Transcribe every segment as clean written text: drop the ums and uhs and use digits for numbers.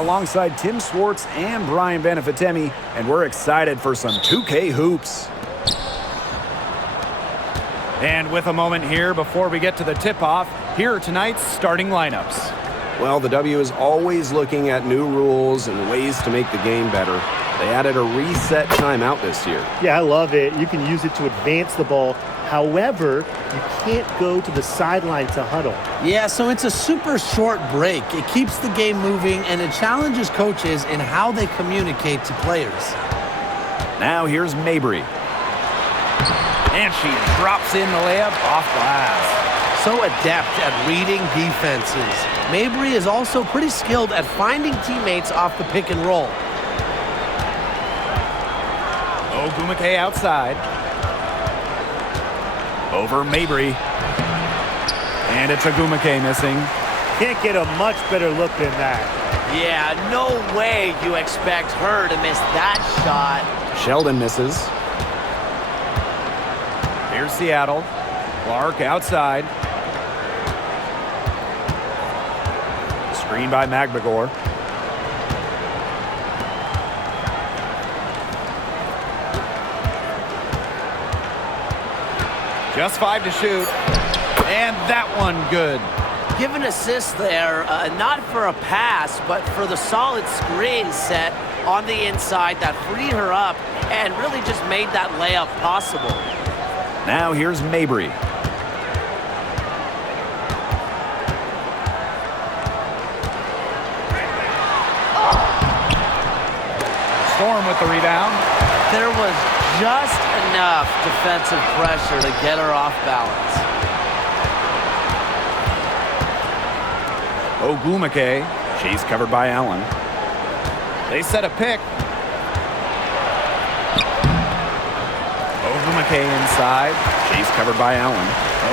alongside Tim Swartz and Brian Benefitemi, and we're excited for some 2K hoops. And with a moment here before we get to the tip-off, here are tonight's starting lineups. Well, the W is always looking at new rules and ways to make the game better. They added a reset timeout this year. Yeah, I love it. You can use it to advance the ball. However, you can't go to the sideline to huddle. Yeah, so it's a super short break. It keeps the game moving, and it challenges coaches in how they communicate to players. Now here's Mabry. And she drops in the layup off glass. So adept at reading defenses. Mabry is also pretty skilled at finding teammates off the pick and roll. Ogumake outside. Over Mabry. And it's Ogumake missing. Can't get a much better look than that. Yeah, no way you expect her to miss that shot. Sheldon misses. Here's Seattle. Clark outside. Screen by Magbagor. Just 5 to shoot. And that one good. Give an assist there, not for a pass, but for the solid screen set on the inside that freed her up and really just made that layup possible. Now here's Mabry. Storm with the rebound. There was just enough defensive pressure to get her off balance. Ogumake. She's covered by Allen. They set a pick. Ogumake inside. She's covered by Allen.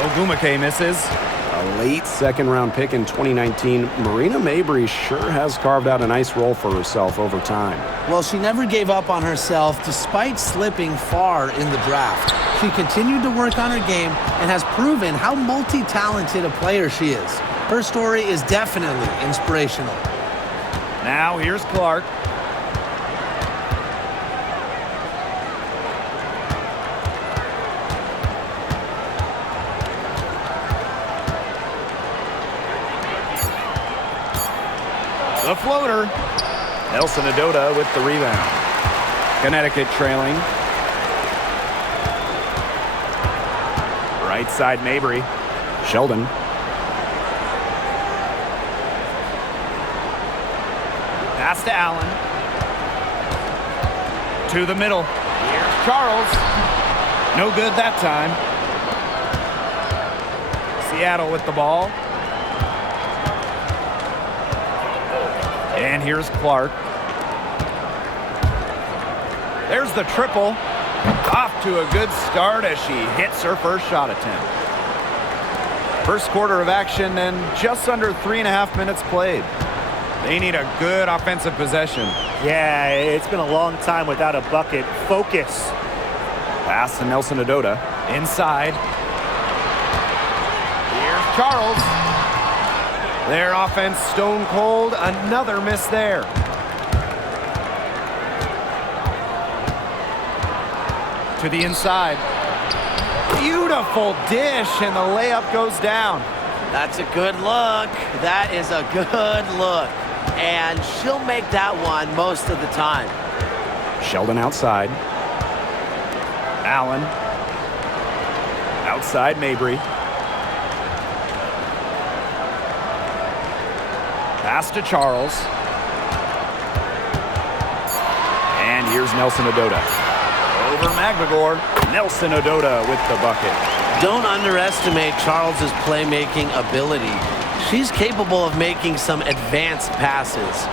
Ogumake misses. A late second-round pick in 2019, Marina Mabry sure has carved out a nice role for herself over time. Well, she never gave up on herself despite slipping far in the draft. She continued to work on her game and has proven how multi-talented a player she is. Her story is definitely inspirational. Now here's Clark. The floater. Nelson Adota with the rebound. Connecticut trailing. Right side Mabry. Sheldon. Pass to Allen. To the middle. Here's Charles. No good that time. Seattle with the ball. And here's Clark. There's the triple. Off to a good start as she hits her first shot attempt. First quarter of action and just under 3.5 minutes played. They need a good offensive possession. Yeah, it's been a long time without a bucket. Focus. Pass to Nelson Adota. Inside. Here's Charles. Their offense stone cold. Another miss there. To the inside. Beautiful dish, and the layup goes down. That's a good look. That is a good look. And she'll make that one most of the time. Sheldon outside. Allen. Outside Mabry. Pass to Charles. And here's Nelson Adota. Over Magbagor. Nelson Adota with the bucket. Don't underestimate Charles's playmaking ability. She's capable of making some advanced passes.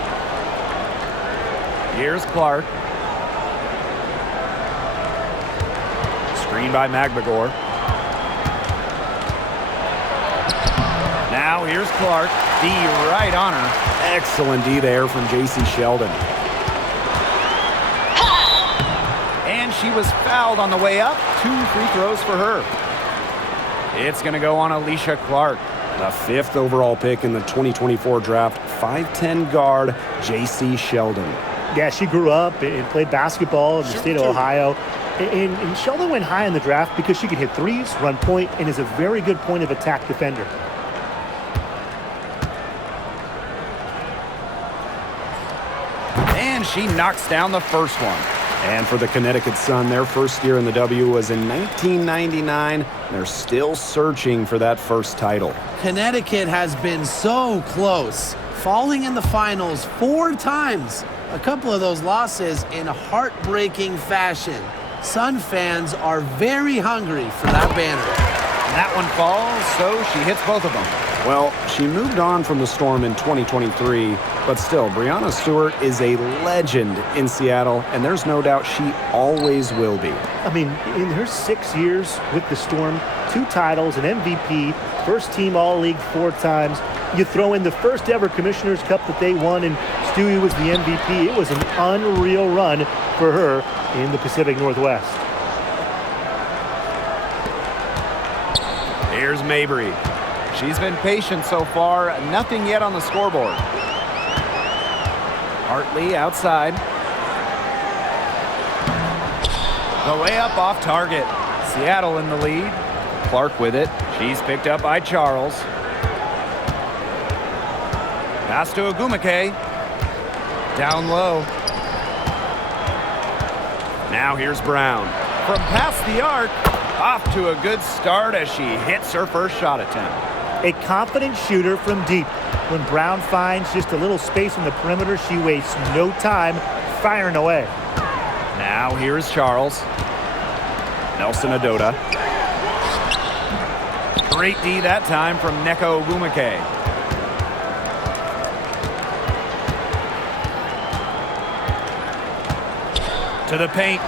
Here's Clark. Screen by Magbagor. Now here's Clark. D right on her. Excellent D there from J.C. Sheldon. And she was fouled on the way up. 2 free throws for her. It's going to go on Alicia Clark. The 5th overall pick in the 2024 draft, 5'10 guard, J.C. Sheldon. Yeah, she grew up and played basketball in the state of Ohio. And Sheldon went high in the draft because she could hit threes, run point, and is a very good point of attack defender. And she knocks down the first one. And for the Connecticut Sun, their first year in the W was in 1999. They're still searching for that first title. Connecticut has been so close, falling in the finals 4 times. A couple of those losses in heartbreaking fashion. Sun fans are very hungry for that banner. That one falls, so she hits both of them. Well, she moved on from the Storm in 2023, but still, Breanna Stewart is a legend in Seattle, and there's no doubt she always will be. I mean, in her 6 years with the Storm, 2 titles, an MVP, first team All-League 4 times. You throw in the first ever Commissioner's Cup that they won, and Stewie was the MVP. It was an unreal run for her in the Pacific Northwest. Here's Mabry. She's been patient so far. Nothing yet on the scoreboard. Hartley outside. The layup off target. Seattle in the lead. Clark with it. She's picked up by Charles. Pass to Agumake. Down low. Now here's Brown. From past the arc, off to a good start as she hits her first shot attempt. A confident shooter from deep. When Brown finds just a little space on the perimeter, she wastes no time firing away. Now here's Charles. Nelson Adota. Great D that time from Neko Agumake. To the paint.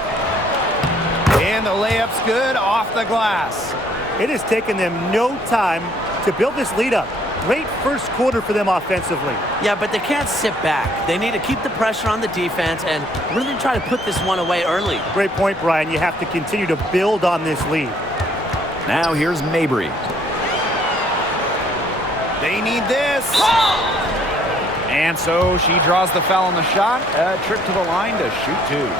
And the layup's good off the glass. It has taken them no time to build this lead up. Great first quarter for them offensively. Yeah, but they can't sit back. They need to keep the pressure on the defense and really try to put this one away early. Great point, Brian. You have to continue to build on this lead. Now here's Mabry. They need this. And so she draws the foul on the shot. A trip to the line to shoot 2.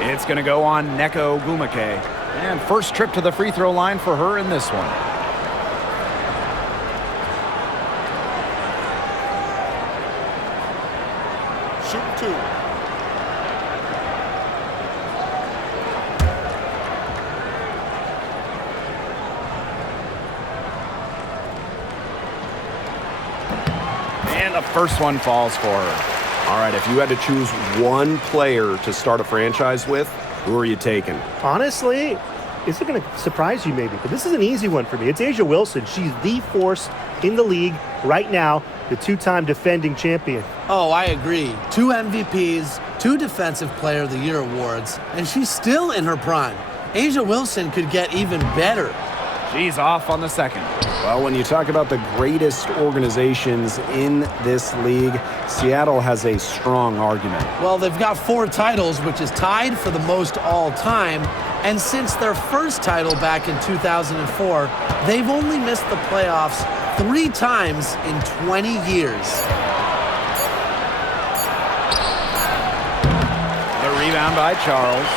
It's going to go on Neko Agumake. And first trip to the free throw line for her in this one. Shoot 2. And the first one falls for her. All right, if you had to choose one player to start a franchise with, who are you taking? Honestly, this is going to surprise you maybe, but this is an easy one for me. It's A'ja Wilson. She's the force in the league right now, the 2-time defending champion. Oh, I agree. 2 MVPs, 2 Defensive Player of the Year awards, and she's still in her prime. A'ja Wilson could get even better. She's off on the second. Well, when you talk about the greatest organizations in this league, Seattle has a strong argument. Well, they've got 4 titles, which is tied for the most all time. And since their first title back in 2004, they've only missed the playoffs 3 times in 20 years. The rebound by Charles.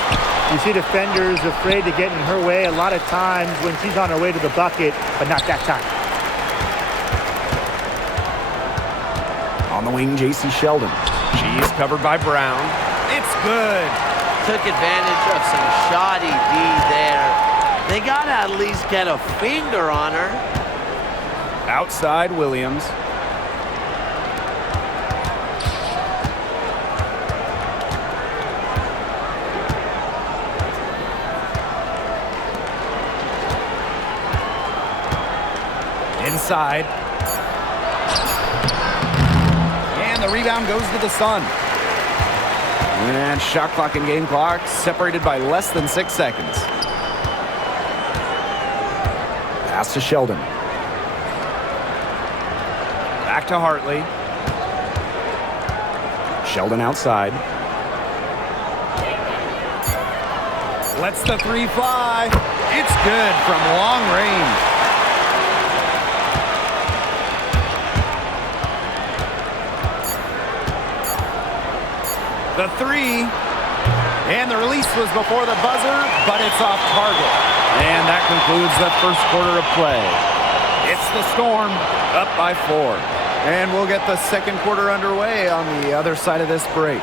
You see defenders afraid to get in her way a lot of times when she's on her way to the bucket, but not that time. On the wing, J.C. Sheldon. She's covered by Brown. It's good. Took advantage of some shoddy D there. They got to at least get a finger on her. Outside Williams. Inside. And the rebound goes to the Sun. And shot clock and game clock separated by less than 6 seconds. Pass to Sheldon. Back to Hartley. Sheldon outside. Lets the 3 fly. It's good from long range. The three. And the release was before the buzzer, but it's off target. And that concludes the first quarter of play. It's the Storm up by 4. And we'll get the second quarter underway on the other side of this break.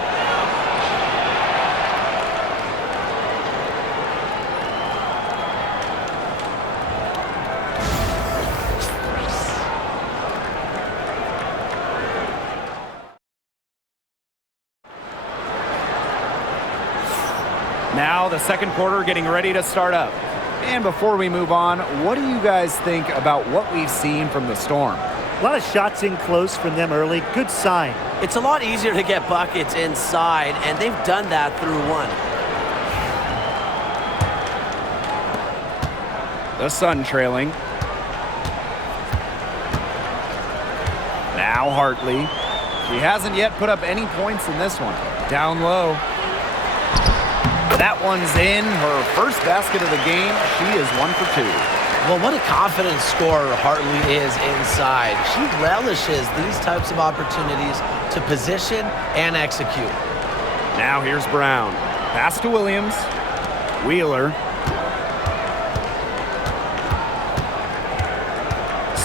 Now the second quarter getting ready to start up. And before we move on, what do you guys think about what we've seen from the Storm? A lot of shots in close from them early. Good sign. It's a lot easier to get buckets inside, and they've done that through one. The Sun trailing. Now Hartley. She hasn't yet put up any points in this one. Down low. That one's in. Her first basket of the game. She is 1 for 2. Well, what a confident scorer Hartley is inside. She relishes these types of opportunities to position and execute. Now here's Brown. Pass to Williams. Wheeler.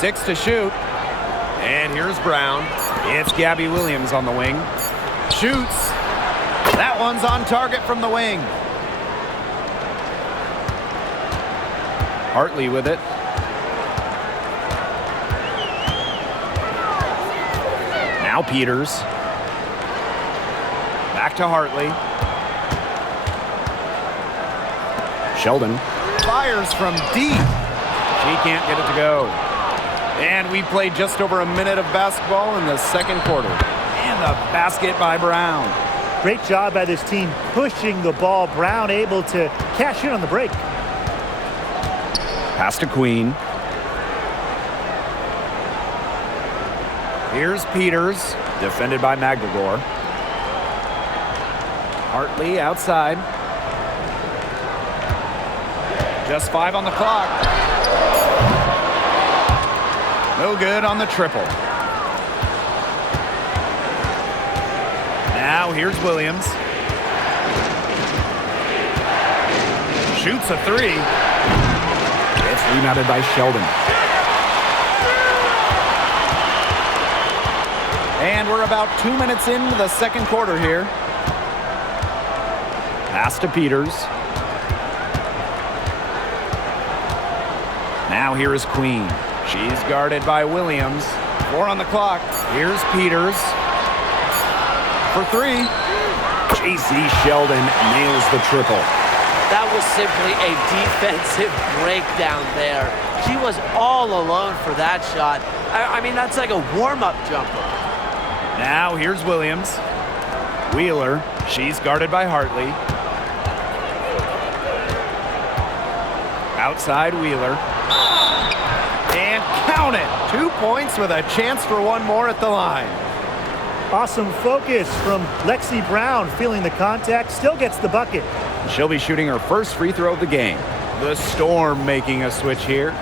6 to shoot. And here's Brown. It's Gabby Williams on the wing. Shoots. That one's on target from the wing. Hartley with it. Now Peters. Back to Hartley. Sheldon. Fires from deep. She can't get it to go. And we played just over a minute of basketball in the second quarter. And the basket by Brown. Great job by this team pushing the ball. Brown able to cash in on the break. Pass to Queen. Here's Peters, defended by McGregor. Hartley outside. Just 5 on the clock. No good on the triple. Now here's Williams. Shoots a 3. It's rebounded by Sheldon. And we're about 2 minutes into the second quarter here. Pass to Peters. Now here is Queen. She's guarded by Williams. 4 on the clock. Here's Peters. For 3. J.C. Sheldon nails the triple. That was simply a defensive breakdown there. She was all alone for that shot. I mean, that's like a warm-up jumper. Now here's Williams. Wheeler. She's guarded by Hartley. Outside Wheeler. And count it. 2 points with a chance for one more at the line. Awesome focus from Lexi Brown. Feeling the contact. Still gets the bucket. She'll be shooting her first free throw of the game. The Storm making a switch here.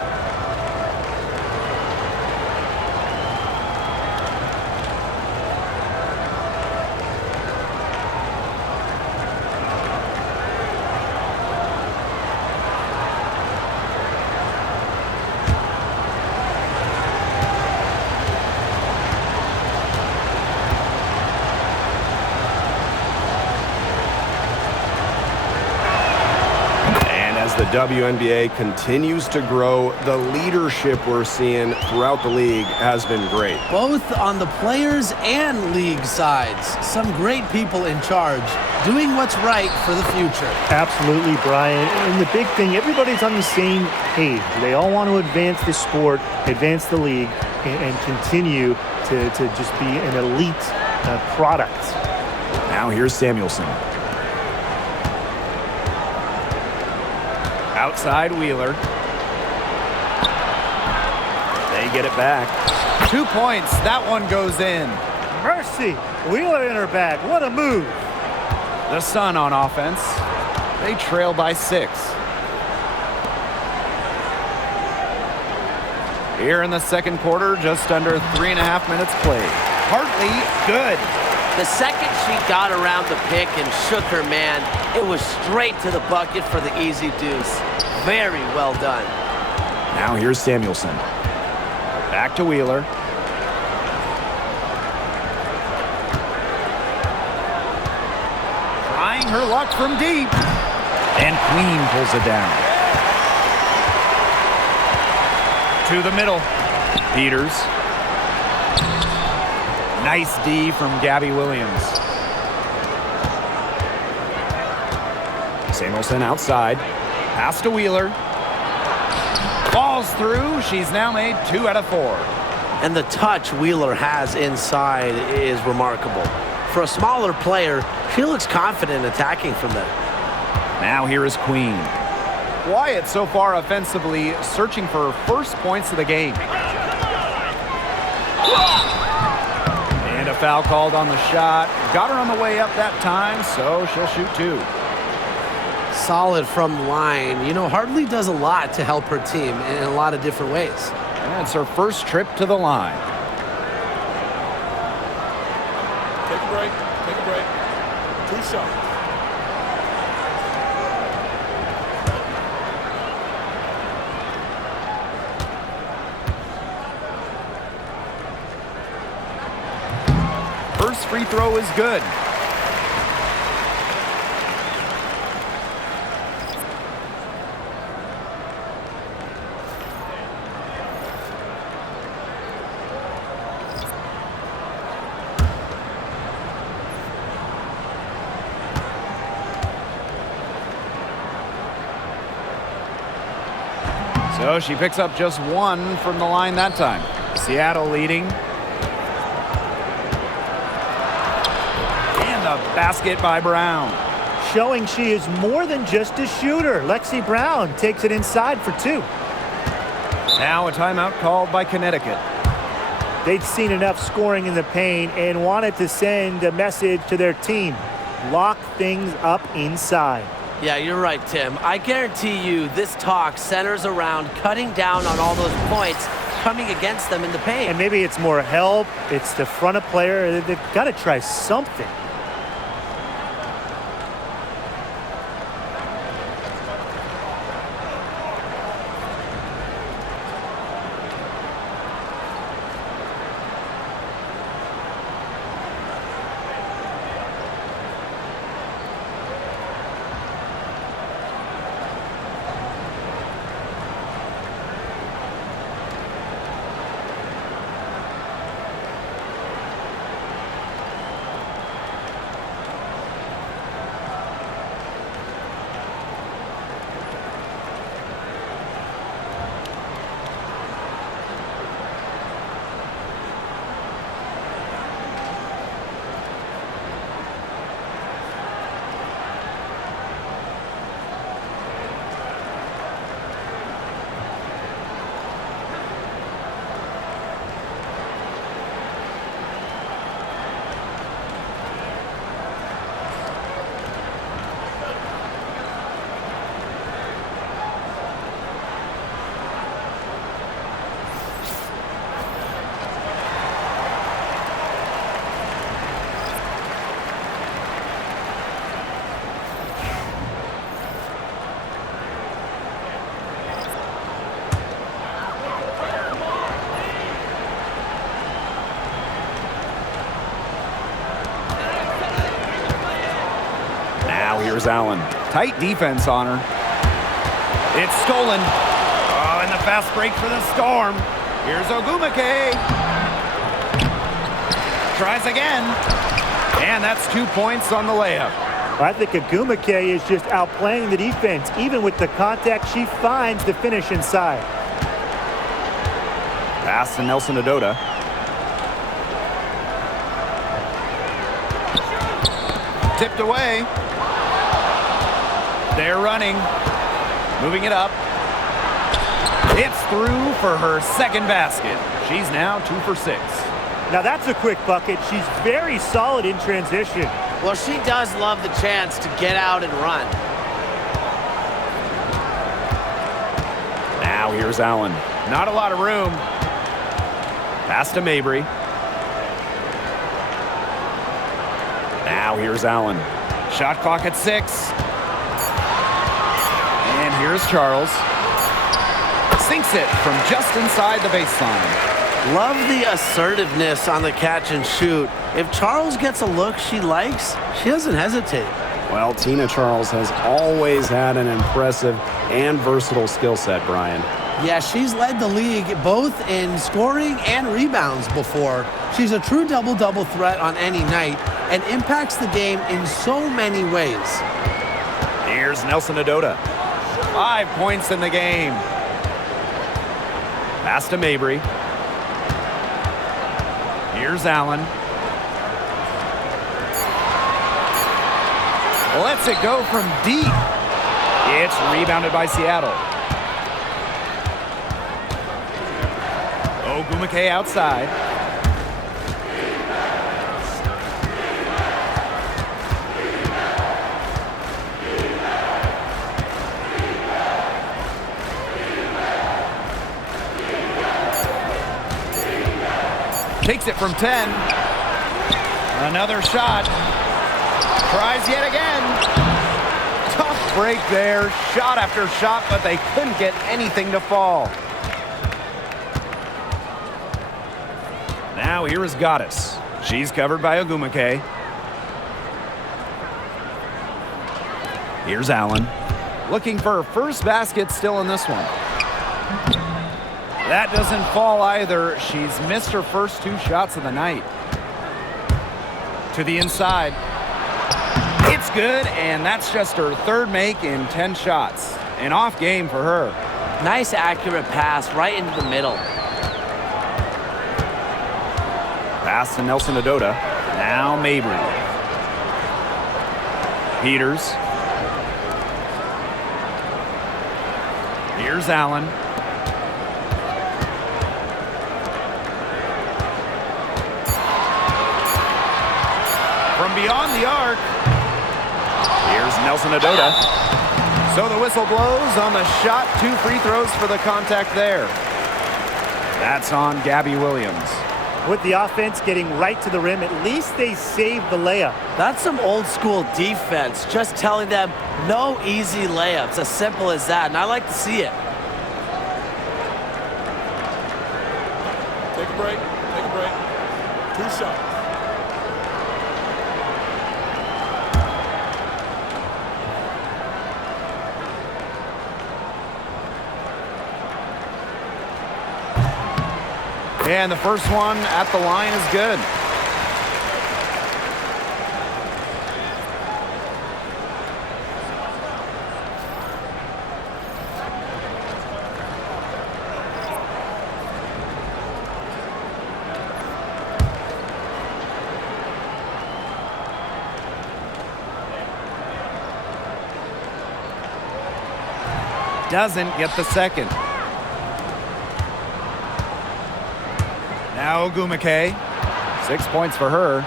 The WNBA continues to grow. The leadership we're seeing throughout the league has been great. Both on the players and league sides. Some great people in charge, doing what's right for the future. Absolutely, Brian. And the big thing, everybody's on the same page. They all want to advance the sport, advance the league, and continue to just be an elite product. Now here's Samuelson. Outside Wheeler. They get it back. 2 points. That one goes in. Mercy. Wheeler in her bag. What a move. The Sun on offense. They trail by 6. Here in the second quarter, just under 3.5 minutes played. Hartley, good. The second she got around the pick and shook her man, it was straight to the bucket for the easy deuce. Very well done. Now here's Samuelson. Back to Wheeler. Trying her luck from deep. And Queen pulls it down. To the middle. Peters. Nice D from Gabby Williams. Samuelson outside. Pass to Wheeler. Falls through. She's now made 2 out of 4. And the touch Wheeler has inside is remarkable. For a smaller player, she looks confident attacking from there. Now here is Queen. Wyatt so far offensively searching for first points of the game. And a foul called on the shot. Got her on the way up that time, so she'll shoot 2. Solid from the line. You know, Hardley does a lot to help her team in a lot of different ways. And it's her first trip to the line. Take a break. Take a break. 2 shots. First free throw is good. So she picks up just 1 from the line that time. Seattle leading. And a basket by Brown. Showing she is more than just a shooter. Lexi Brown takes it inside for 2. Now a timeout called by Connecticut. They'd seen enough scoring in the paint and wanted to send a message to their team. Lock things up inside. Yeah, you're right, Tim. I guarantee you this talk centers around cutting down on all those points coming against them in the paint. And maybe it's more help. It's the front of player. They've got to try something. Here's Allen. Tight defense on her. It's stolen. Oh, and the fast break for the Storm. Here's Ogumake. Tries again. And that's 2 points on the layup. I think Ogumake is just outplaying the defense. Even with the contact, she finds the finish inside. Pass to Nelson Adota. Tipped away. They're running. Moving it up. It's through for her second basket. She's now 2 for 6. Now that's a quick bucket. She's very solid in transition. Well, she does love the chance to get out and run. Now here's Allen. Not a lot of room. Pass to Mabry. Now here's Allen. Shot clock at 6. And here's Charles. Sinks it from just inside the baseline. Love the assertiveness on the catch and shoot. If Charles gets a look she likes, she doesn't hesitate. Well, Tina Charles has always had an impressive and versatile skill set, Brian. Yeah, she's led the league both in scoring and rebounds before. She's a true double-double threat on any night and impacts the game in so many ways. Here's Nelson Adota. 5 points in the game. Pass to Mabry. Here's Allen. Lets it go from deep. It's rebounded by Seattle. Ogumake outside. Takes it from 10. Another shot. Tries yet again. Tough break there. Shot after shot, but they couldn't get anything to fall. Now here is Goddess. She's covered by Ogumake. Here's Allen. Looking for her first basket still in this one. That doesn't fall either. She's missed her first 2 shots of the night. To the inside. It's good, and that's just her 3rd make in 10 shots. An off game for her. Nice accurate pass right into the middle. Pass to Nelson Adota. Now Mabry. Peters. Here's Allen. From beyond the arc. Here's Nelson Adota. So the whistle blows on the shot. 2 free throws for the contact there. That's on Gabby Williams. With the offense getting right to the rim, at least they saved the layup. That's some old school defense, just telling them no easy layups, as simple as that, and I like to see it. Take a break. Take a break. 2 shots. And the first one at the line is good. Doesn't get the second. Now Ogumake. 6 points for her.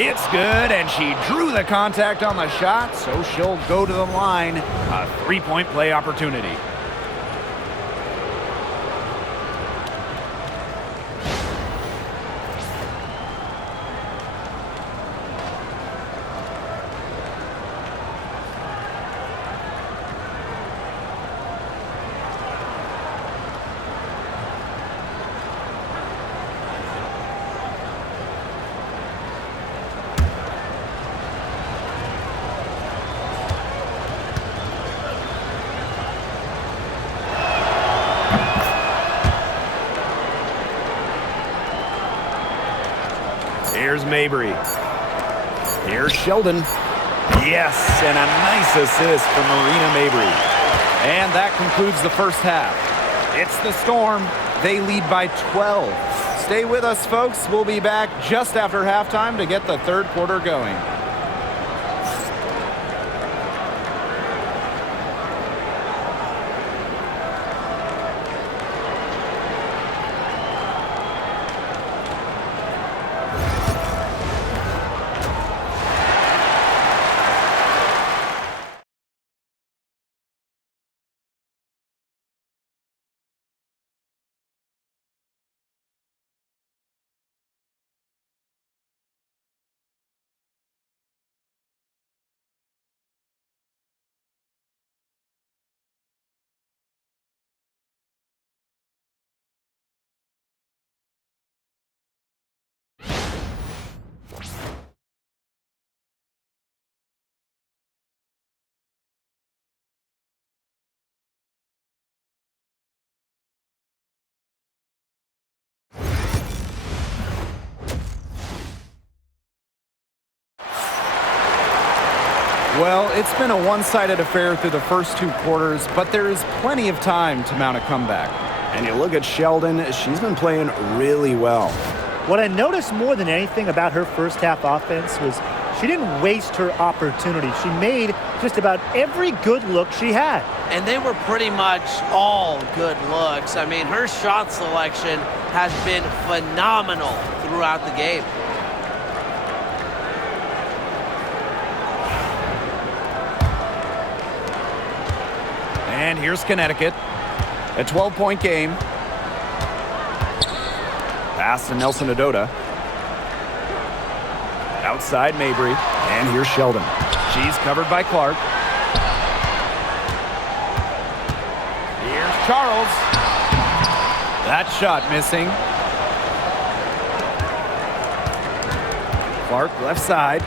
It's good, and she drew the contact on the shot, so she'll go to the line. A 3-point play opportunity. Here's Mabry. Here's Sheldon. Yes, and a nice assist from Marina Mabry. And that concludes the first half. It's the Storm. They lead by 12. Stay with us, folks. We'll be back just after halftime to get the 3rd quarter going. Well, it's been a one-sided affair through the first 2 quarters, but there is plenty of time to mount a comeback. And you look at Sheldon, she's been playing really well. What I noticed more than anything about her first half offense was she didn't waste her opportunity. She made just about every good look she had. And they were pretty much all good looks. I mean, her shot selection has been phenomenal throughout the game. And here's Connecticut. A 12-point game. Pass to Nelson Adota. Outside Mabry. And here's Sheldon. She's covered by Clark. Here's Charles. That shot missing. Clark left side.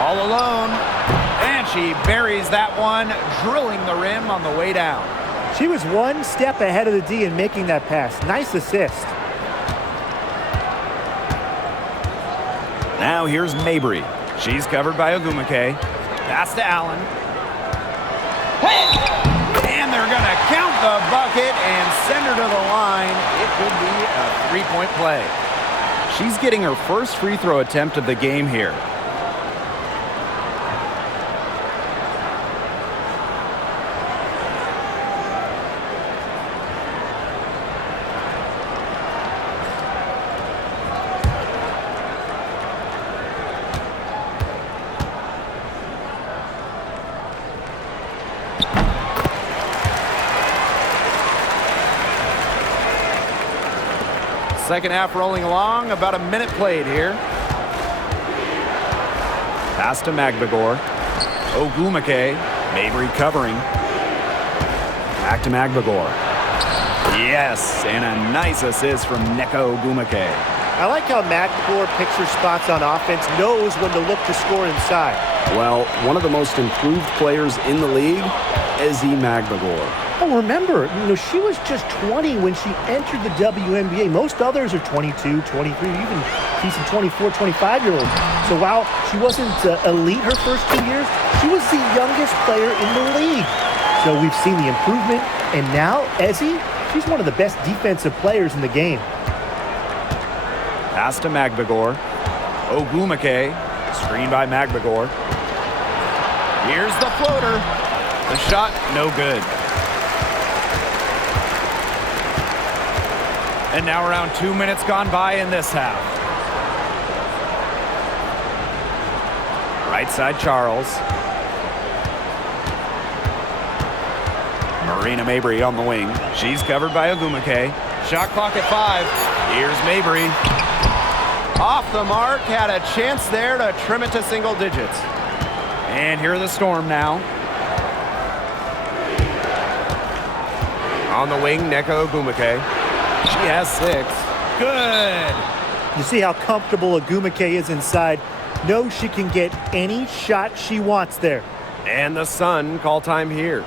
All alone, and she buries that one, drilling the rim on the way down. She was one step ahead of the D in making that pass. Nice assist. Now here's Mabry. She's covered by Ogumake. Pass to Allen. And they're going to count the bucket and send her to the line. It could be a 3-point play. She's getting her first free throw attempt of the game here. Second half rolling along, about a minute played here. Pass to Magbagor. Ogumake. Mabry covering. Back to Magbagor. Yes, and a nice assist from Neko Ogumake. I like how Magbagor picks her spots on offense, knows when to look to score inside. Well, one of the most improved players in the league, Ezi Magbagor. Oh, remember, she was just 20 when she entered the WNBA. Most others are 22, 23, even decent 24, 25-year-olds. So while she wasn't elite her first 2 years, she was the youngest player in the league. So we've seen the improvement, and now Ezi, she's one of the best defensive players in the game. Pass to Magbagor. Ogumake. Screen by Magbagor. Here's the floater. The shot, no good. And now around 2 minutes gone by in this half. Right side Charles. Marina Mabry on the wing. She's covered by Ogumake. Shot clock at 5. Here's Mabry. Off the mark, had a chance there to trim it to single digits. And here are the Storm now. On the wing, Neko Ogumake. She has 6. Good. You see how comfortable Ogumake is inside. Knows she can get any shot she wants there. And the Sun call time here.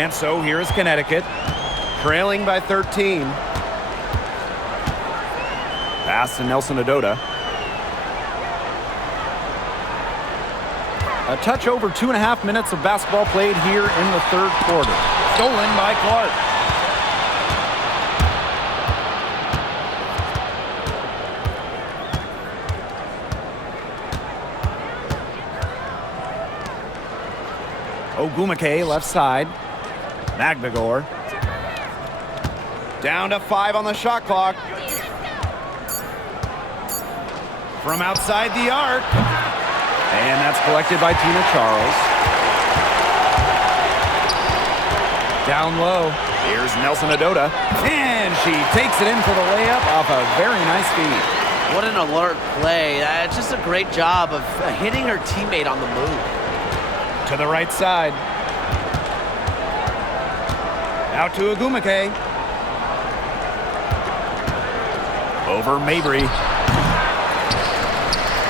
And so here is Connecticut, trailing by 13. Pass to Nelson Adota. A touch over 2.5 minutes of basketball played here in the third quarter. Stolen by Clark. Ogumake left side. Magbagor. Down to 5 on the shot clock. From outside the arc. And that's collected by Tina Charles. Down low. Here's Nelson Adota. And she takes it in for the layup off a very nice feed. What an alert play. Just a great job of hitting her teammate on the move. To the right side. Out to Ogumake. Over Mabry.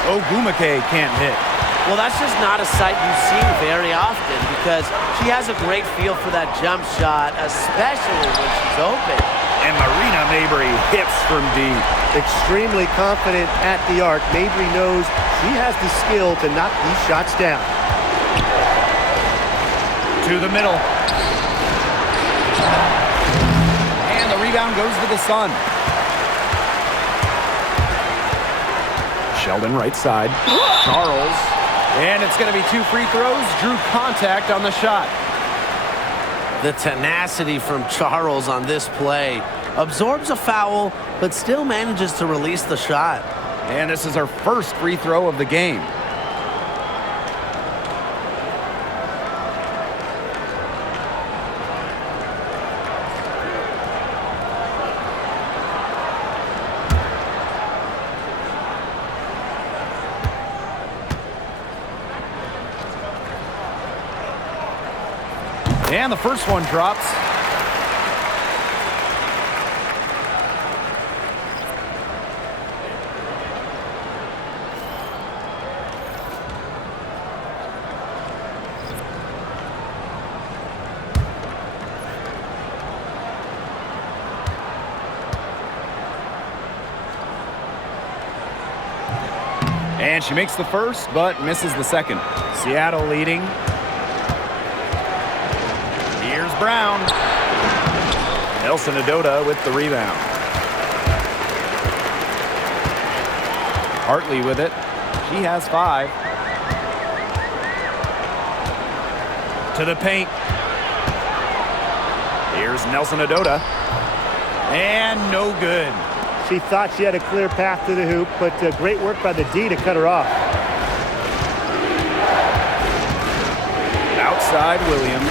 Ogumake can't hit. Well, that's just not a sight you see very often because she has a great feel for that jump shot, especially when she's open. And Marina Mabry hits from deep. Extremely confident at the arc. Mabry knows she has the skill to knock these shots down. To the middle. And the rebound goes to the Sun. Sheldon right side. Charles. And it's going to be 2 free throws. Drew contact on the shot. The tenacity from Charles on this play. Absorbs a foul, but still manages to release the shot. And this is her first free throw of the game. And the first one drops. And she makes the first, but misses the second. Seattle leading. Here's Brown. Nelson Adota with the rebound. Hartley with it. She has 5. To the paint. Here's Nelson Adota. And no good. She thought she had a clear path to the hoop, but great work by the D to cut her off. Outside Williams.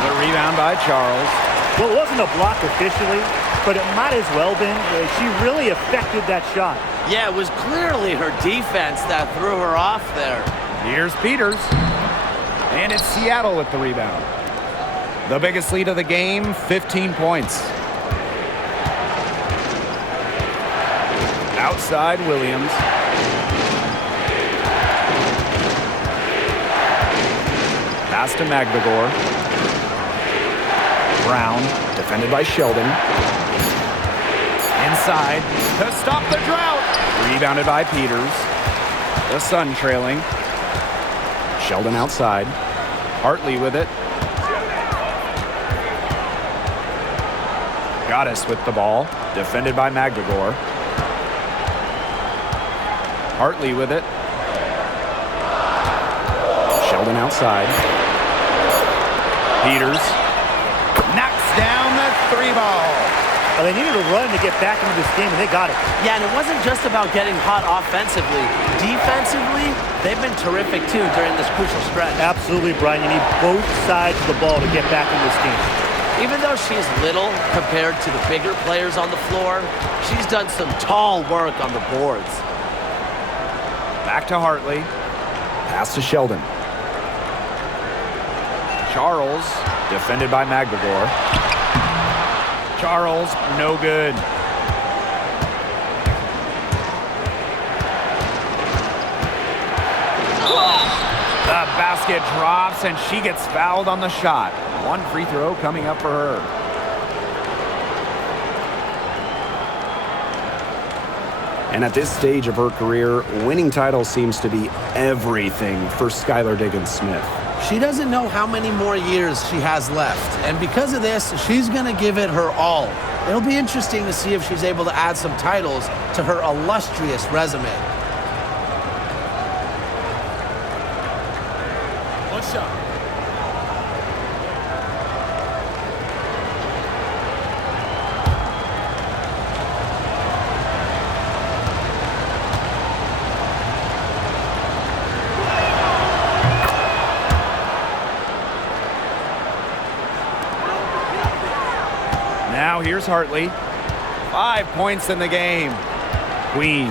The rebound by Charles. Well, it wasn't a block officially, but it might as well been. She really affected that shot. Yeah, it was clearly her defense that threw her off there. Here's Peters. And it's Seattle with the rebound. The biggest lead of the game, 15 points. Outside Williams. Pass to Magbagor. Brown, defended by Sheldon. Inside to stop the drought. Rebounded by Peters. The Sun trailing. Sheldon outside. Hartley with it. Goddess with the ball. Defended by Magbagor. Hartley with it. Sheldon outside. Peters knocks down the 3 ball. Well, they needed a run to get back into this game, and they got it. Yeah, and it wasn't just about getting hot offensively. Defensively, they've been terrific, too, during this crucial stretch. Absolutely, Brian. You need both sides of the ball to get back in this game. Even though she's little compared to the bigger players on the floor, she's done some tall work on the boards. Back to Hartley. Pass to Sheldon. Charles, defended by Magbagor. Charles, no good. The basket drops, and she gets fouled on the shot. One free throw coming up for her. And at this stage of her career, winning titles seems to be everything for Skylar Diggins-Smith. She doesn't know how many more years she has left, and because of this, she's going to give it her all. It'll be interesting to see if she's able to add some titles to her illustrious resume. One shot. Now here's Hartley. 5 points in the game. Queen.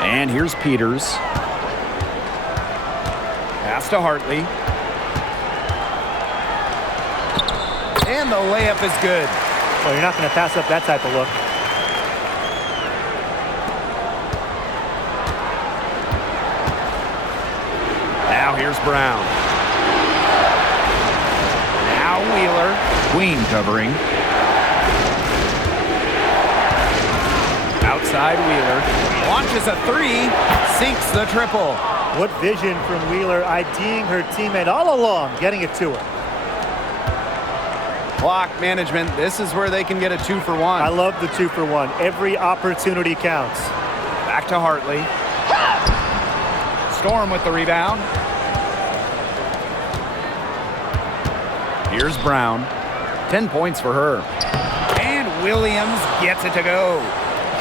And here's Peters. Pass to Hartley. And the layup is good. Well, you're not going to pass up that type of look. Now here's Brown. Now Wheeler. Queen covering. Outside Wheeler. Launches a three. Sinks the triple. What vision from Wheeler, IDing her teammate all along, getting it to her. Clock management. This is where they can get a 2-for-1. I love the 2-for-1. Every opportunity counts. Back to Hartley. Storm with the rebound. Here's Brown. 10 points for her. And Williams gets it to go.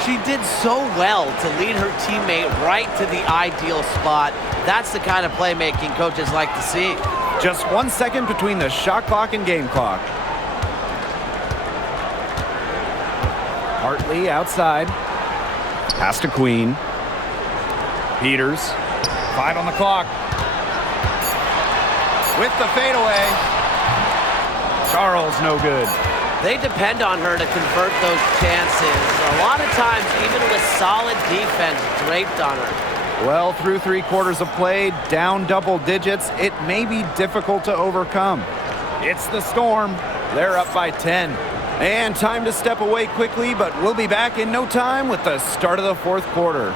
She did so well to lead her teammate right to the ideal spot. That's the kind of playmaking coaches like to see. Just 1 second between the shot clock and game clock. Hartley outside. Pass to Queen. Peters. 5 on the clock. With the fadeaway. Charles, no good. They depend on her to convert those chances. A lot of times, even with solid defense draped on her. Well, through 3 quarters of play, down double digits, it may be difficult to overcome. It's the Storm. They're up by 10. And time to step away quickly, but we'll be back in no time with the start of the 4th quarter.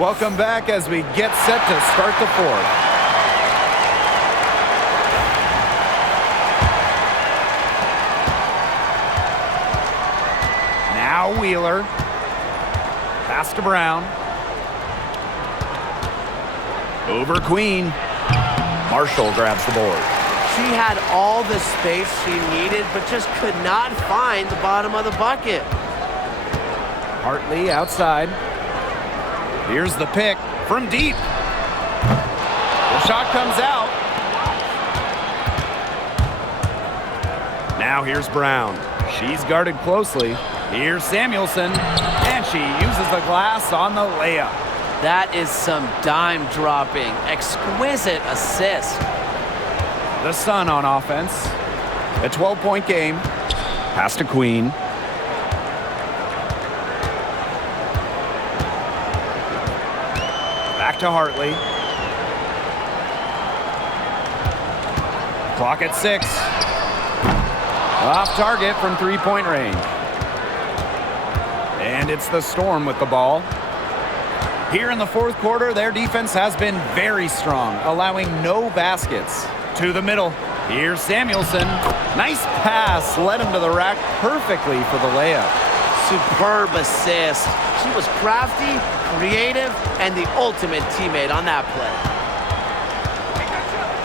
Welcome back as we get set to start the 4th. Now Wheeler. Pass to Brown. Over Queen. Marshall grabs the board. She had all the space she needed, but just could not find the bottom of the bucket. Hartley outside. Here's the pick from deep. The shot comes out. Now here's Brown. She's guarded closely. Here's Samuelson, and she uses the glass on the layup. That is some dime dropping. Exquisite assist. The Sun on offense. A 12-point game. Pass to Queen. Back to Hartley. Clock at 6. Off target from 3-point range. And it's the Storm with the ball. Here in the 4th quarter, their defense has been very strong, allowing no baskets. To the middle. Here's Samuelson. Nice pass. Led him to the rack perfectly for the layup. Superb assist. She was crafty, creative, and the ultimate teammate on that play.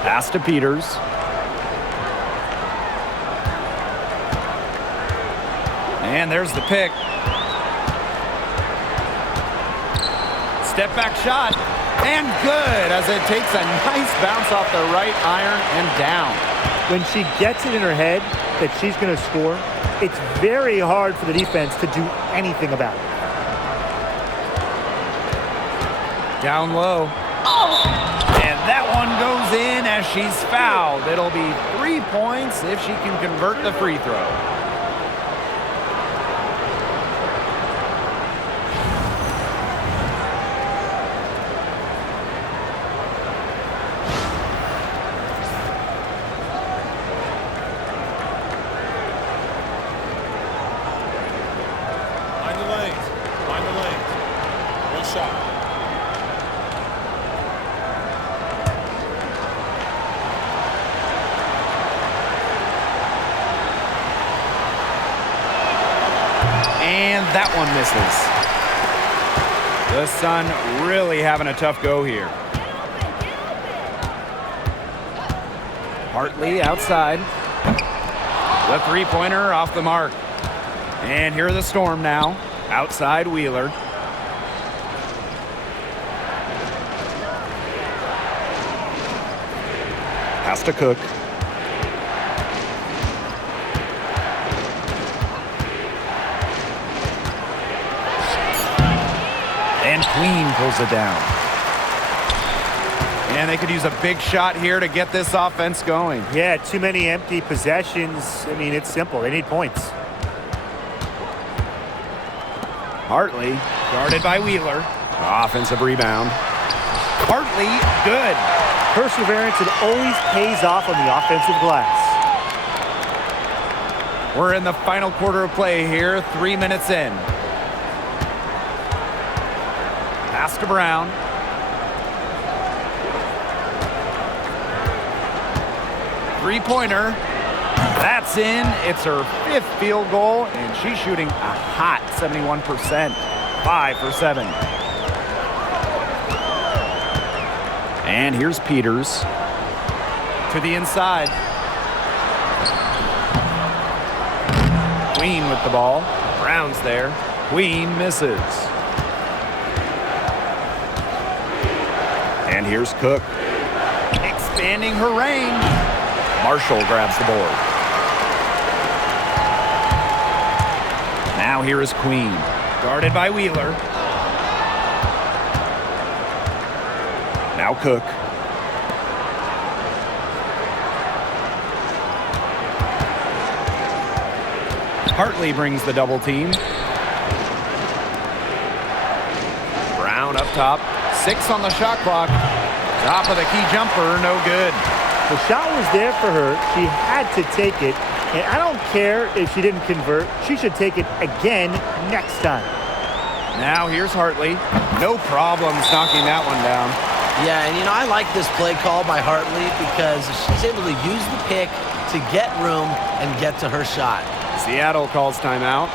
Pass to Peters. And there's the pick. Step back shot. And good as it takes a nice bounce off the right iron and down. When she gets it in her head that she's going to score, it's very hard for the defense to do anything about it. Down low. And that one goes in as she's fouled. It'll be 3 points if she can convert the free throw. Find the lanes. Find the lanes. One shot. And that one misses. The Sun really having a tough go here. Hartley outside. The three-pointer off the mark. And here are the Storm now. Outside Wheeler. Pass to Cook. And Queen pulls it down. And they could use a big shot here to get this offense going. Yeah, too many empty possessions. I mean, it's simple. They need points. Hartley, guarded by Wheeler. Offensive rebound. Hartley, good. Perseverance, it always pays off on the offensive glass. We're in the final quarter of play here, 3 minutes in. Pass to Brown. Three-pointer. That's in. It's her 5th field goal, and she's shooting a hot 71%. 5 for 7. And here's Peters. To the inside. Queen with the ball. Brown's there. Queen misses. And here's Cook. Expanding her range. Marshall grabs the board. Now here is Queen. Guarded by Wheeler. Now Cook. Hartley brings the double team. Brown up top. 6 on the shot clock. Top of the key jumper, no good. The shot was there for her. She had to take it. And I don't care if she didn't convert. She should take it again next time. Now here's Hartley. No problems knocking that one down. Yeah, and I like this play call by Hartley because she's able to use the pick to get room and get to her shot. Seattle calls timeout.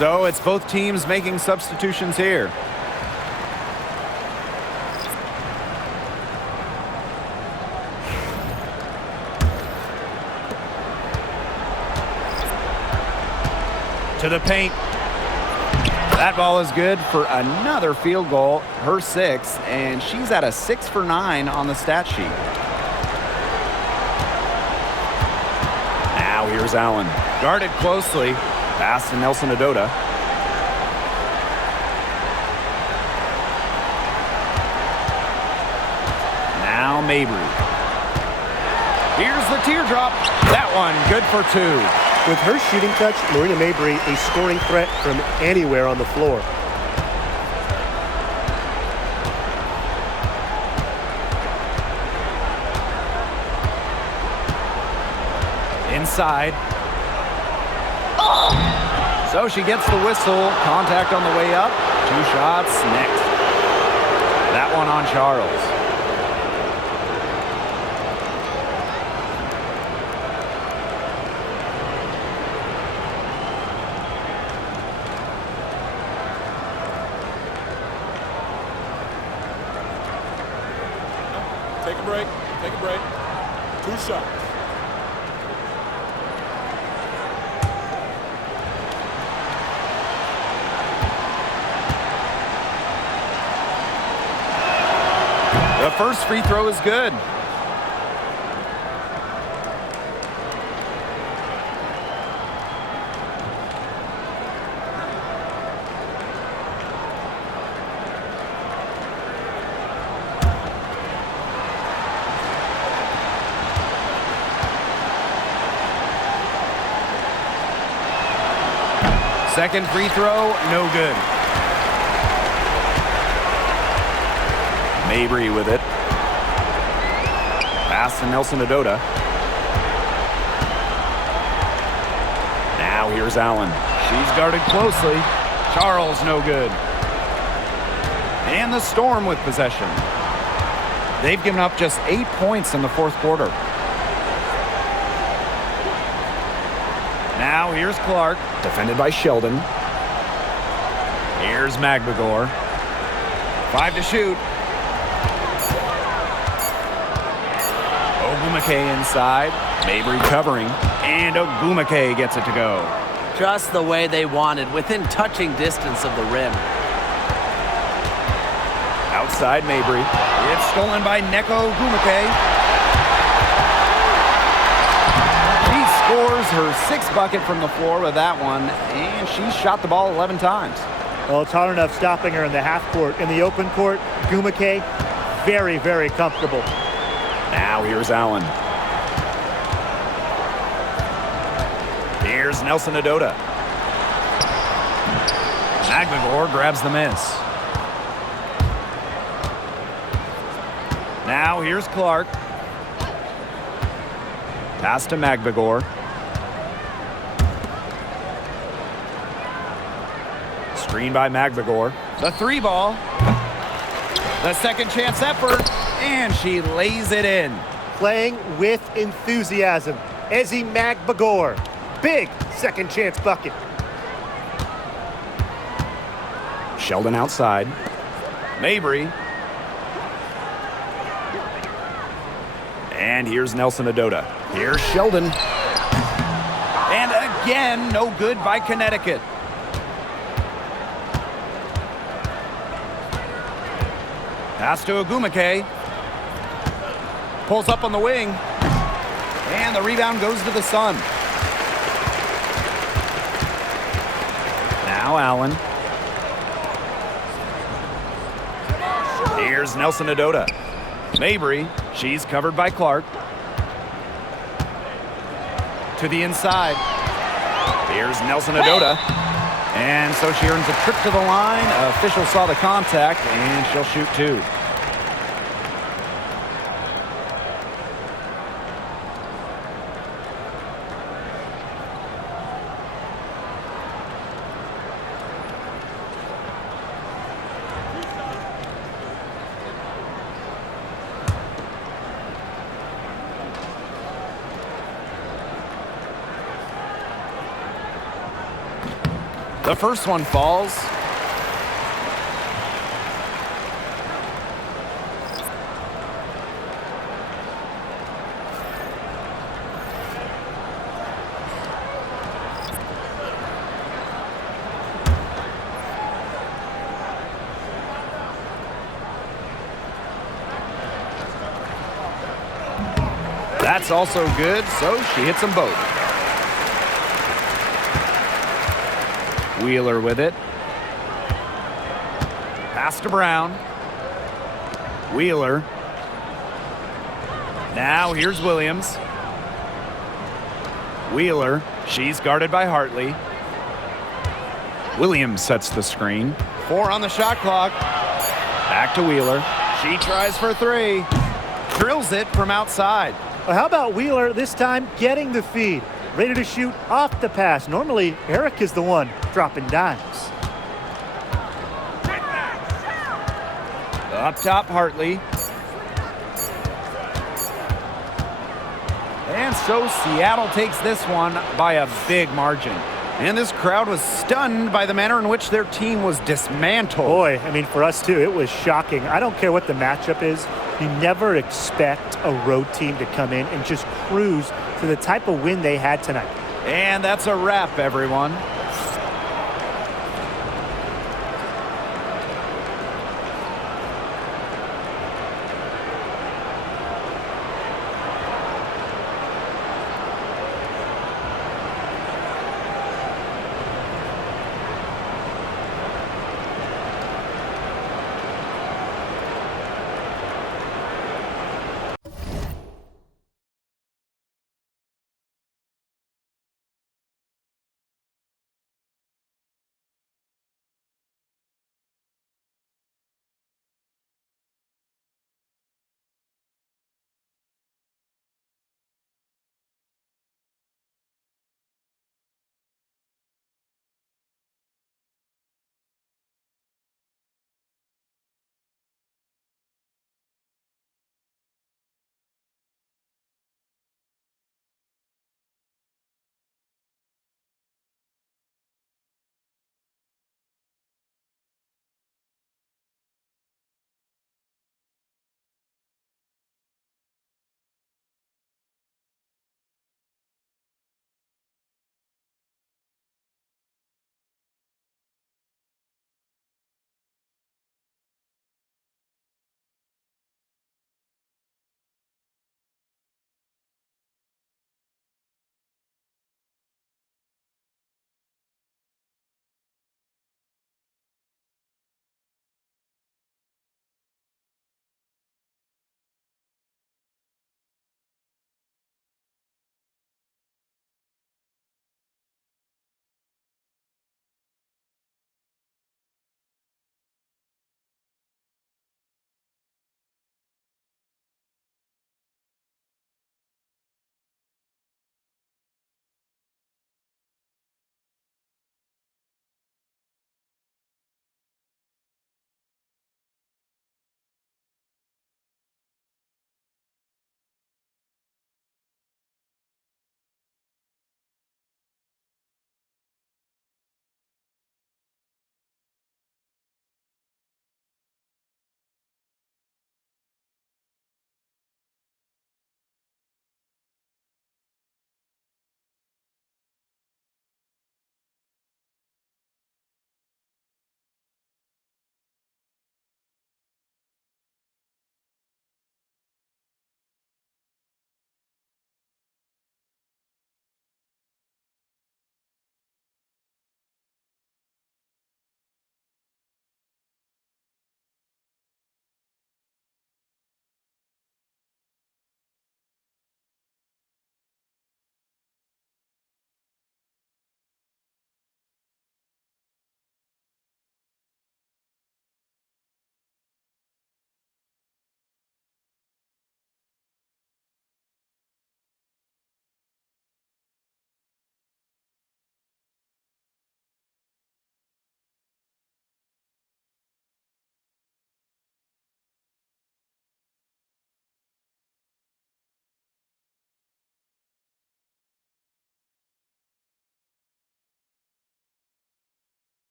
So it's both teams making substitutions here. To the paint. That ball is good for another field goal, her 6th, and she's at a 6 for 9 on the stat sheet. Now here's Allen. Guarded closely. Pass to Nelson Adota. Now Mabry. Here's the teardrop. That one good for 2. With her shooting touch, Marina Mabry a scoring threat from anywhere on the floor. Inside. So she gets the whistle. Contact on the way up. 2 shots next. That one on Charles. Take a break. Take a break. 2 shots. The first free throw is good. Second free throw, no good. Mabry with it. Pass to Nelson Adota. Now here's Allen. She's guarded closely. Charles no good. And the Storm with possession. They've given up just 8 points in the fourth quarter. Now here's Clark, defended by Sheldon. Here's Magbegor. 5 to shoot. Ogumake inside. Mabry covering. And Ogumake gets it to go. Just the way they wanted, within touching distance of the rim. Outside Mabry. It's stolen by Neko Ogumake. She scores her 6th bucket from the floor with that one, and she shot the ball 11 times. Well, it's hard enough stopping her in the half court. In the open court, Ogumake, very, very comfortable. Now here's Allen. Here's Nelson Adota. Magbegor grabs the miss. Now here's Clark. Pass to Magbegor. Screen by Magbegor. The 3 ball. The second chance effort. And she lays it in. Playing with enthusiasm. Ezi Magbegor. Big second chance bucket. Sheldon outside. Mabry. And here's Nelson Adota. Here's Sheldon. And again, no good by Connecticut. Pass to Ogumake. Pulls up on the wing. And the rebound goes to the Sun. Now Allen. Here's Nelson Adota. Mabry, she's covered by Clark. To the inside. Here's Nelson Adota. And so she earns a trip to the line. Official saw the contact, and she'll shoot 2. The first one falls. That's also good, so she hits them both. Wheeler with it. Pass to Brown. Wheeler. Now here's Williams. Wheeler. She's guarded by Hartley. Williams sets the screen. 4 on the shot clock. Back to Wheeler. She tries for 3. Drills it from outside. Well, how about Wheeler this time getting the feed? Ready to shoot off the pass. Normally, Eric is the one dropping dimes. Up top, Hartley. And so Seattle takes this one by a big margin. And this crowd was stunned by the manner in which their team was dismantled. Boy, I mean, for us too, it was shocking. I don't care what the matchup is. You never expect a road team to come in and just cruise to the type of win they had tonight. And that's a wrap, everyone.